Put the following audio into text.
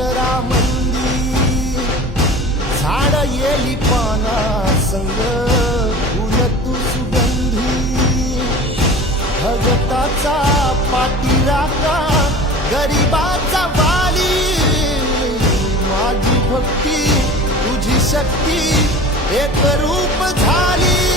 अक्षरामंदी झाड येली पाना संग फुल तू सुगंधी भगताचा पाठीराखा गरिबाचा वाली माझी भक्ती तुझी शक्ती एक रूप झाली।